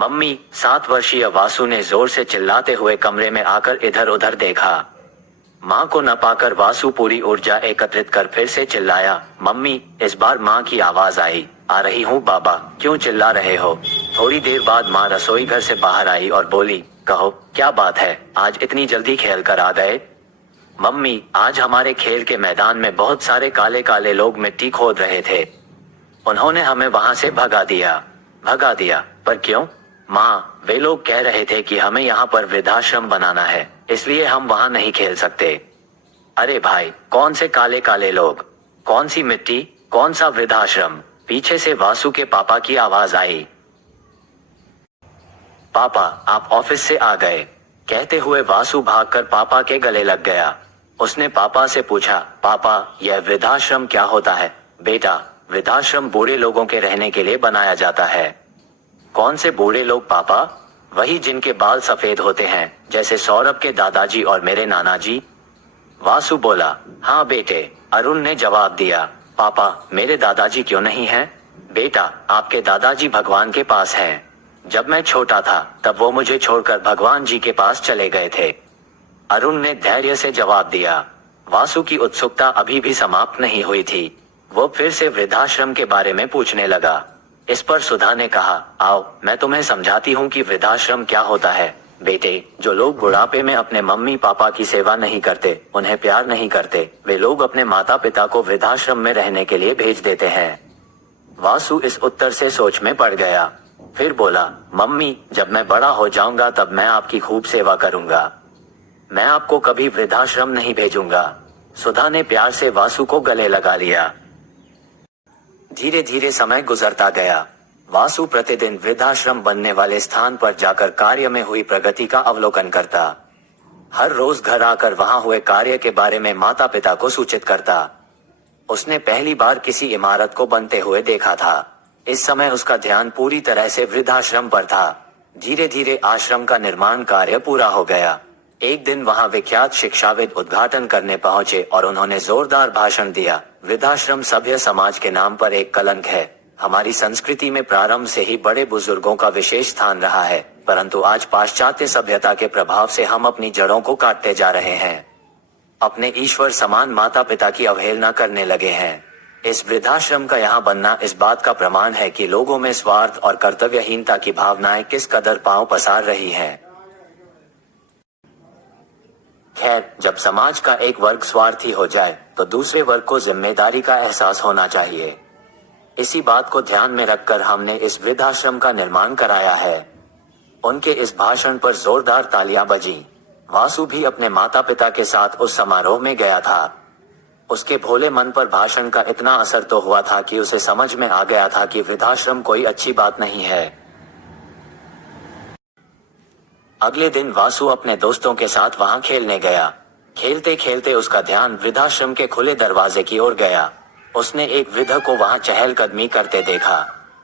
Mummy, 7 वर्षीय वासु ने जोर से चिल्लाते हुए कमरे में आकर इधर उधर देखा। माँ को न पाकर वासु पूरी ऊर्जा एकत्रित कर फिर से चिल्लाया, मम्मी। इस बार माँ की आवाज आई, आ रही हूँ बाबा, क्यों चिल्ला रहे हो? थोड़ी देर बाद माँ रसोई घर से बाहर आई और बोली, कहो क्या बात है, आज इतनी जल्दी खेल कर आ गए? मम्मी, आज हमारे खेल के मैदान में बहुत सारे काले काले लोग मिट्टी खोद रहे थे। उन्होंने हमें वहां से भगा दिया। पर क्यों? माँ, वे लोग कह रहे थे कि हमें यहाँ पर वृद्धाश्रम बनाना है, इसलिए हम वहाँ नहीं खेल सकते। अरे भाई, कौन से काले काले लोग? कौन सी मिट्टी? कौन सा वृद्धाश्रम? पीछे से वासु के पापा की आवाज आई। पापा, आप ऑफिस से आ गए? कहते हुए वासु भागकर पापा के गले लग गया। उसने पापा से पूछा, पापा, यह वृद्धाश्रम क्या होता है? बेटा, वृद्धाश्रम बूढ़े लोगों के रहने के लिए बनाया जाता है। कौन से बूढ़े लोग पापा? वही जिनके बाल सफेद होते हैं, जैसे सौरभ के दादाजी और मेरे नाना जी। वासु बोला, हाँ बेटे, अरुण ने जवाब दिया। पापा, मेरे दादाजी क्यों नहीं हैं? बेटा, आपके दादाजी भगवान के पास हैं। जब मैं छोटा था तब वो मुझे छोड़कर भगवान जी के पास चले गए थे। अरुण ने धैर्य से जवाब दिया। वासु की उत्सुकता अभी भी समाप्त नहीं हुई थी। वो फिर से वृद्धाश्रम के बारे में पूछने लगा। इस पर सुधा ने कहा, आओ मैं तुम्हें समझाती हूँ कि वृद्धाश्रम क्या होता है। बेटे, जो लोग बुढ़ापे में अपने मम्मी पापा की सेवा नहीं करते, उन्हें प्यार नहीं करते, वे लोग अपने माता पिता को वृद्धाश्रम में रहने के लिए भेज देते हैं। वासु इस उत्तर से सोच में पड़ गया। फिर बोला, मम्मी, जब मैं बड़ा हो जाऊंगा तब मैं आपकी खूब सेवा करूंगा। मैं आपको कभी वृद्धाश्रम नहीं भेजूंगा। सुधा ने प्यार से वासु को गले लगा लिया। धीरे धीरे समय गुजरता गया। वासु प्रतिदिन वृद्धाश्रम बनने वाले स्थान पर जाकर कार्य में हुई प्रगति का अवलोकन करता। हर रोज घर आकर वहां हुए कार्य के बारे में माता पिता को सूचित करता। उसने पहली बार किसी इमारत को बनते हुए देखा था। इस समय उसका ध्यान पूरी तरह से वृद्धाश्रम पर था। धीरे धीरे आश्रम का निर्माण कार्य पूरा हो गया। एक दिन वहां विख्यात शिक्षाविद उद्घाटन करने पहुंचे और उन्होंने जोरदार भाषण दिया। वृद्धाश्रम सभ्य समाज के नाम पर एक कलंक है। हमारी संस्कृति में प्रारंभ से ही बड़े बुजुर्गों का विशेष स्थान रहा है, परंतु आज पाश्चात्य सभ्यता के प्रभाव से हम अपनी जड़ों को काटते जा रहे हैं। अपने ईश्वर समान माता पिता की अवहेलना करने लगे हैं। इस वृद्धाश्रम का यहाँ बनना इस बात का प्रमाण है कि लोगों में स्वार्थ और कर्तव्यहीनता की भावनाएं किस कदर पांव पसार रही हैं। खैर, जब समाज का एक वर्ग स्वार्थी हो जाए तो दूसरे वर्ग को जिम्मेदारी का एहसास होना चाहिए। इसी बात को ध्यान में रखकर हमने इस वृद्धाश्रम का निर्माण कराया है। उनके इस भाषण पर जोरदार तालियां बजी। वासु भी अपने माता पिता के साथ उस समारोह में गया था। उसके भोले मन पर भाषण का इतना असर तो हुआ था कि उसे समझ में आ गया था कि वृद्धाश्रम कोई अच्छी बात नहीं है। अगले दिन वासु अपने दोस्तों के साथ वहां खेलने गया। खेलते खेलते उसका ध्यान वृद्धाश्रम के खुले दरवाजे की ओर गया। उसने एक वृद्ध को वहां चहलकदमी करते देखा।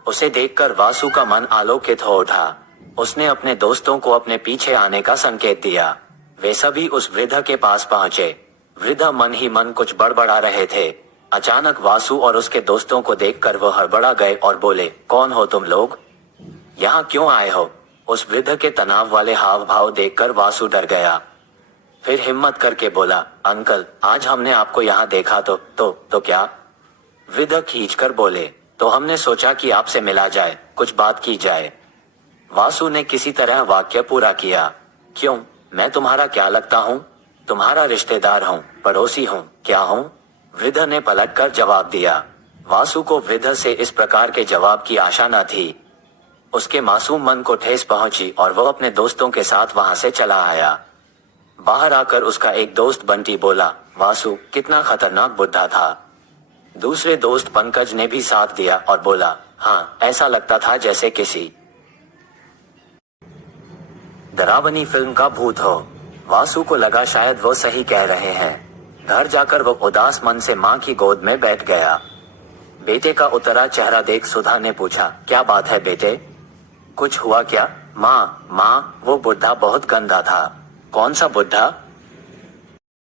उसे देखकर वासु का मन आलोकित हो उठा। उसने अपने दोस्तों को अपने पीछे आने का संकेत दिया। वे सभी उस वृद्ध के पास पहुंचे। वृद्ध मन ही मन कुछ बड़बड़ा रहे थे। अचानक वासु और उसके दोस्तों को देखकर वो हड़बड़ा गए और बोले, कौन हो तुम लोग? यहाँ क्यों आए हो? उस वृद्ध के तनाव वाले हाव भाव देखकर वासु डर गया। फिर हिम्मत करके बोला, अंकल, आज हमने आपको यहाँ देखा तो क्या? वृद्ध खींचकर बोले, तो हमने सोचा कि आपसे मिला जाए, कुछ बात की जाए। वासु ने किसी तरह वाक्य पूरा किया। क्यों, मैं तुम्हारा क्या लगता हूँ? तुम्हारा रिश्तेदार हूँ, पड़ोसी हूँ, क्या हूँ? वृद्ध ने पलटकर जवाब दिया। वासु को वृद्ध से इस प्रकार के जवाब की आशा न थी। उसके मासूम मन को ठेस पहुंची और वह अपने दोस्तों के साथ वहां से चला आया। बाहर आकर उसका एक दोस्त बंटी बोला, वासु कितना खतरनाक बुड्ढा था। दूसरे दोस्त पंकज ने भी साथ दिया और बोला, हाँ, ऐसा लगता था जैसे किसी डरावनी फिल्म का भूत हो। वासु को लगा शायद वो सही कह रहे हैं। घर जाकर वो उदास मन से माँ की गोद में बैठ गया। बेटे का उतरा चेहरा देख सुधा ने पूछा, क्या बात है बेटे? कुछ हुआ क्या? माँ, वो बुड्ढा बहुत गंदा था। कौन सा बुड्ढा?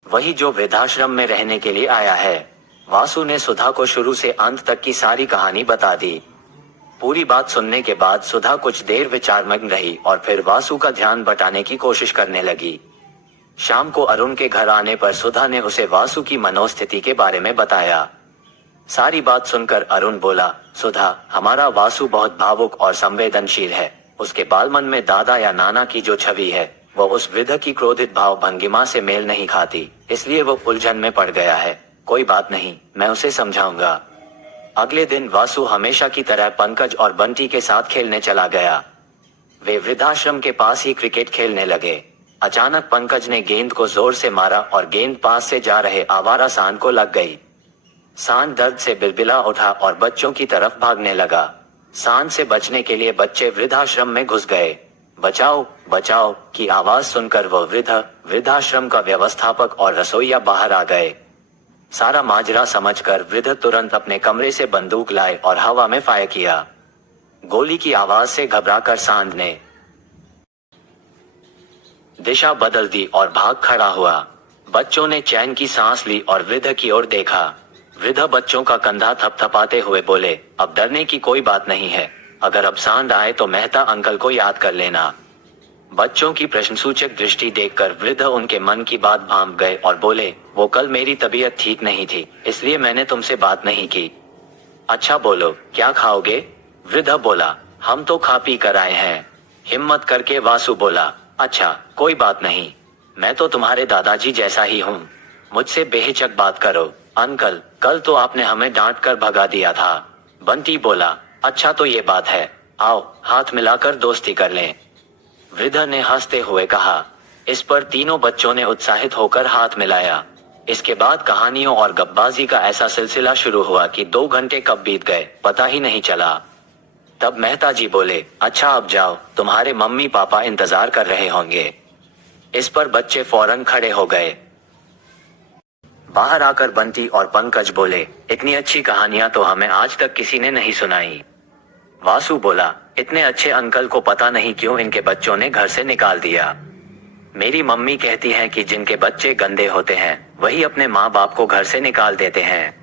वही जो वृद्धाश्रम में रहने के लिए आया है। वासु ने सुधा को शुरू से अंत तक की सारी कहानी बता दी। पूरी बात सुनने के बाद सुधा कुछ देर विचारमग्न रही और फिर वासु का ध्यान बटाने की कोशिश करने लगी। शाम को अरुण के घर आने पर सुधा ने उसे वासु की मनोस्थिति के बारे में बताया। सारी बात सुनकर अरुण बोला, सुधा, हमारा वासु बहुत भावुक और संवेदनशील है। उसके बालमन में दादा या नाना की जो छवि है वो उस वृद्ध की क्रोधित भाव भंगिमा से मेल नहीं खाती, इसलिए वो उलझन में पड़ गया है। कोई बात नहीं, मैं उसे समझाऊंगा। अगले दिन वासु हमेशा की तरह पंकज और बंटी के साथ खेलने चला गया। वे वृद्धाश्रम के पास ही क्रिकेट खेलने लगे। अचानक पंकज ने गेंद को जोर से मारा और गेंद पास से जा रहे आवारा सांड को लग गई। सांड दर्द से बिलबिला उठा और बच्चों की तरफ भागने लगा। सांड से बचने के लिए बच्चे वृद्धाश्रम में घुस गए। बचाओ बचाओ की आवाज सुनकर वो वृद्धाश्रम का व्यवस्थापक और रसोइया बाहर आ गए। सारा माजरा समझकर वृद्ध तुरंत अपने कमरे से बंदूक लाए और हवा में फायर किया। गोली की आवाज से घबराकर सांड ने दिशा बदल दी और भाग खड़ा हुआ। बच्चों ने चैन की सांस ली और वृद्ध की ओर देखा। वृद्ध बच्चों का कंधा थपथपाते हुए बोले, अब डरने की कोई बात नहीं है। अगर अब सांड आए तो मेहता अंकल को याद कर लेना। बच्चों की प्रश्नसूचक दृष्टि देखकर वृद्ध उनके मन की बात भांप गए और बोले, वो कल मेरी तबीयत ठीक नहीं थी, इसलिए मैंने तुमसे बात नहीं की। अच्छा बोलो, क्या खाओगे? वृद्ध बोला, हम तो खा पी कर आए हैं। हिम्मत करके वासु बोला, अच्छा कोई बात नहीं, मैं तो तुम्हारे दादाजी जैसा ही हूँ, मुझसे बेहिचक बात करो। अंकल, कल तो आपने हमें डांट कर भगा दिया था। बंटी बोला, अच्छा तो ये बात है, आओ हाथ मिलाकर दोस्ती कर लें। वृद्ध ने हंसते हुए कहा। इस पर तीनों बच्चों ने उत्साहित होकर हाथ मिलाया। इसके बाद कहानियों और गप्पाबाजी का ऐसा सिलसिला शुरू हुआ कि 2 घंटे कब बीत गए पता ही नहीं चला। तब मेहता जी बोले, अच्छा अब जाओ, तुम्हारे मम्मी पापा इंतजार कर रहे होंगे। इस पर बच्चे फौरन खड़े हो गए। बाहर आकर बंटी और पंकज बोले, इतनी अच्छी कहानियां तो हमें आज तक किसी ने नहीं सुनाई। वासु बोला, इतने अच्छे अंकल को पता नहीं क्यों इनके बच्चों ने घर से निकाल दिया। मेरी मम्मी कहती हैं कि जिनके बच्चे गंदे होते हैं वही अपने माँ बाप को घर से निकाल देते हैं।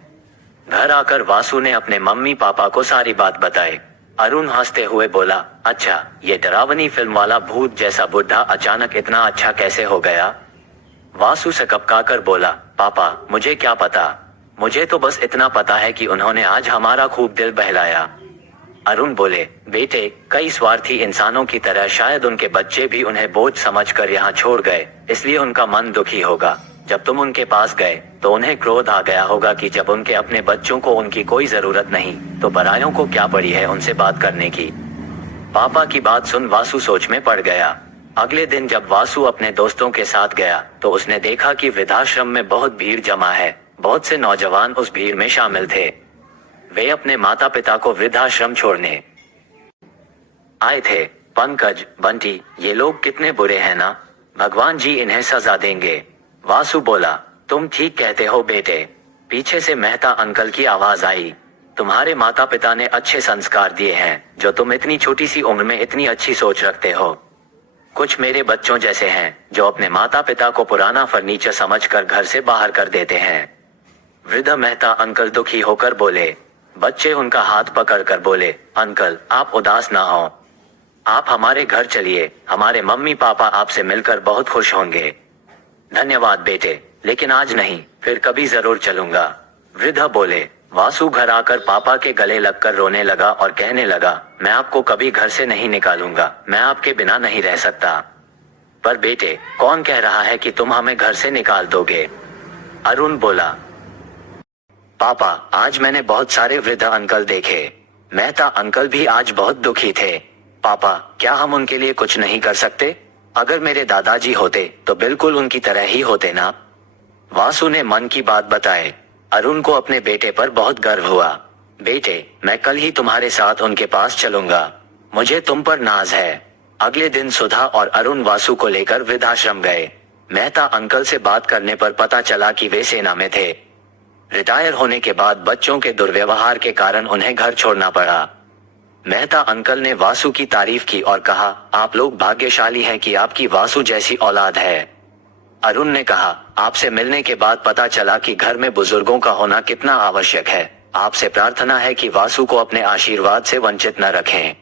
घर आकर वासु ने अपने मम्मी पापा को सारी बात बताई। अरुण हंसते हुए बोला, अच्छा ये डरावनी फिल्म वाला भूत जैसा बुढ़ा अचानक इतना अच्छा कैसे हो गया? वासु से कपकाकर बोला, पापा मुझे क्या पता, मुझे तो बस इतना पता है कि उन्होंने आज हमारा खूब दिल बहलाया। अरुण बोले, बेटे, कई स्वार्थी इंसानों की तरह शायद उनके बच्चे भी उन्हें बोझ समझकर यहाँ छोड़ गए, इसलिए उनका मन दुखी होगा। जब तुम उनके पास गए तो उन्हें क्रोध आ गया होगा कि जब उनके अपने बच्चों को उनकी कोई जरूरत नहीं तो परायों को क्या पड़ी है उनसे बात करने की। पापा की बात सुन वासु सोच में पड़ गया। अगले दिन जब वासु अपने दोस्तों के साथ गया तो उसने देखा कि वृद्धाश्रम में बहुत भीड़ जमा है। बहुत से नौजवान उस भीड़ में शामिल थे। वे अपने माता पिता को वृद्धाश्रम छोड़ने आए थे। पंकज, बंटी, ये लोग कितने बुरे हैं ना, भगवान जी इन्हें सजा देंगे। वासु बोला, तुम ठीक कहते हो बेटे। पीछे से मेहता अंकल की आवाज आई, तुम्हारे माता पिता ने अच्छे संस्कार दिए हैं जो तुम इतनी छोटी सी उम्र में इतनी अच्छी सोच रखते हो। कुछ मेरे बच्चों जैसे हैं जो अपने माता पिता को पुराना फर्नीचर समझकर घर से बाहर कर देते हैं। वृद्ध मेहता अंकल दुखी होकर बोले। बच्चे उनका हाथ पकड़कर बोले, अंकल आप उदास ना हो, आप हमारे घर चलिए, हमारे मम्मी पापा आपसे मिलकर बहुत खुश होंगे। धन्यवाद बेटे, लेकिन आज नहीं, फिर कभी जरूर चलूंगा। वृद्ध बोले। वासु घर आकर पापा के गले लगकर रोने लगा और कहने लगा, मैं आपको कभी घर से नहीं निकालूंगा, मैं आपके बिना नहीं रह सकता। पर बेटे, कौन कह रहा है कि तुम हमें घर से निकाल दोगे? अरुण बोला। पापा, आज मैंने बहुत सारे वृद्ध अंकल देखे। मेहता अंकल भी आज बहुत दुखी थे। पापा, क्या हम उनके लिए कुछ नहीं कर सकते? अगर मेरे दादाजी होते तो बिल्कुल उनकी तरह ही होते ना। वासु ने मन की बात बताए। अरुण को अपने बेटे पर बहुत गर्व हुआ। बेटे, मैं कल ही तुम्हारे साथ उनके पास चलूंगा, मुझे तुम पर नाज है। अगले दिन सुधा और अरुण वासु को लेकर वृद्धाश्रम गए। मेहता अंकल से बात करने पर पता चला कि वे सेना में थे। रिटायर होने के बाद बच्चों के दुर्व्यवहार के कारण उन्हें घर छोड़ना पड़ा। मेहता अंकल ने वासु की तारीफ की और कहा, आप लोग भाग्यशाली हैं कि आपकी वासु जैसी औलाद है। अरुण ने कहा, आपसे मिलने के बाद पता चला कि घर में बुजुर्गों का होना कितना आवश्यक है। आपसे प्रार्थना है कि वासु को अपने आशीर्वाद से वंचित न रखें।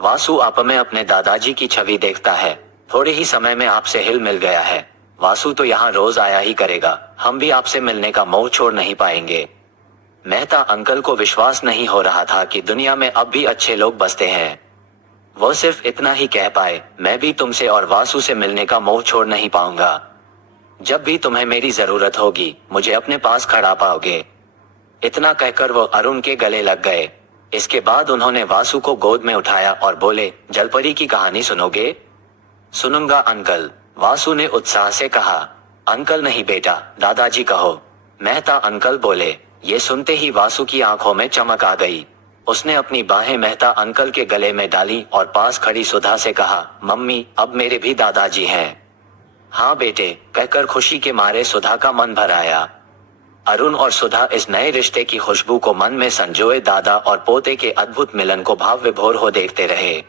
वासु आप में अपने दादाजी की छवि देखता है। थोड़े ही समय में आपसे हिल मिल गया है। वासु तो यहाँ रोज आया ही करेगा। हम भी आपसे मिलने का मोह छोड़ नहीं पाएंगे। मेहता अंकल को विश्वास नहीं हो रहा था कि दुनिया में अब भी अच्छे लोग बसते हैं। वो सिर्फ इतना ही कह पाए, मैं भी तुमसे और वासु से मिलने का मोह छोड़ नहीं पाऊंगा। जब भी तुम्हें मेरी जरूरत होगी मुझे अपने पास खड़ा पाओगे। इतना कहकर वो अरुण के गले लग गए। इसके बाद उन्होंने वासु को गोद में उठाया और बोले, जलपरी की कहानी सुनोगे? सुनूंगा अंकल, वासु ने उत्साह से कहा। अंकल नहीं बेटा, दादाजी कहो, मेहता अंकल बोले। ये सुनते ही वासु की आंखों में चमक आ गई। उसने अपनी बाहें मेहता अंकल के गले में डाली और पास खड़ी सुधा से कहा, मम्मी अब मेरे भी दादाजी हैं। हाँ बेटे, कहकर खुशी के मारे सुधा का मन भर आया। अरुण और सुधा इस नए रिश्ते की खुशबू को मन में संजोए दादा और पोते के अद्भुत मिलन को भाव विभोर हो देखते रहे।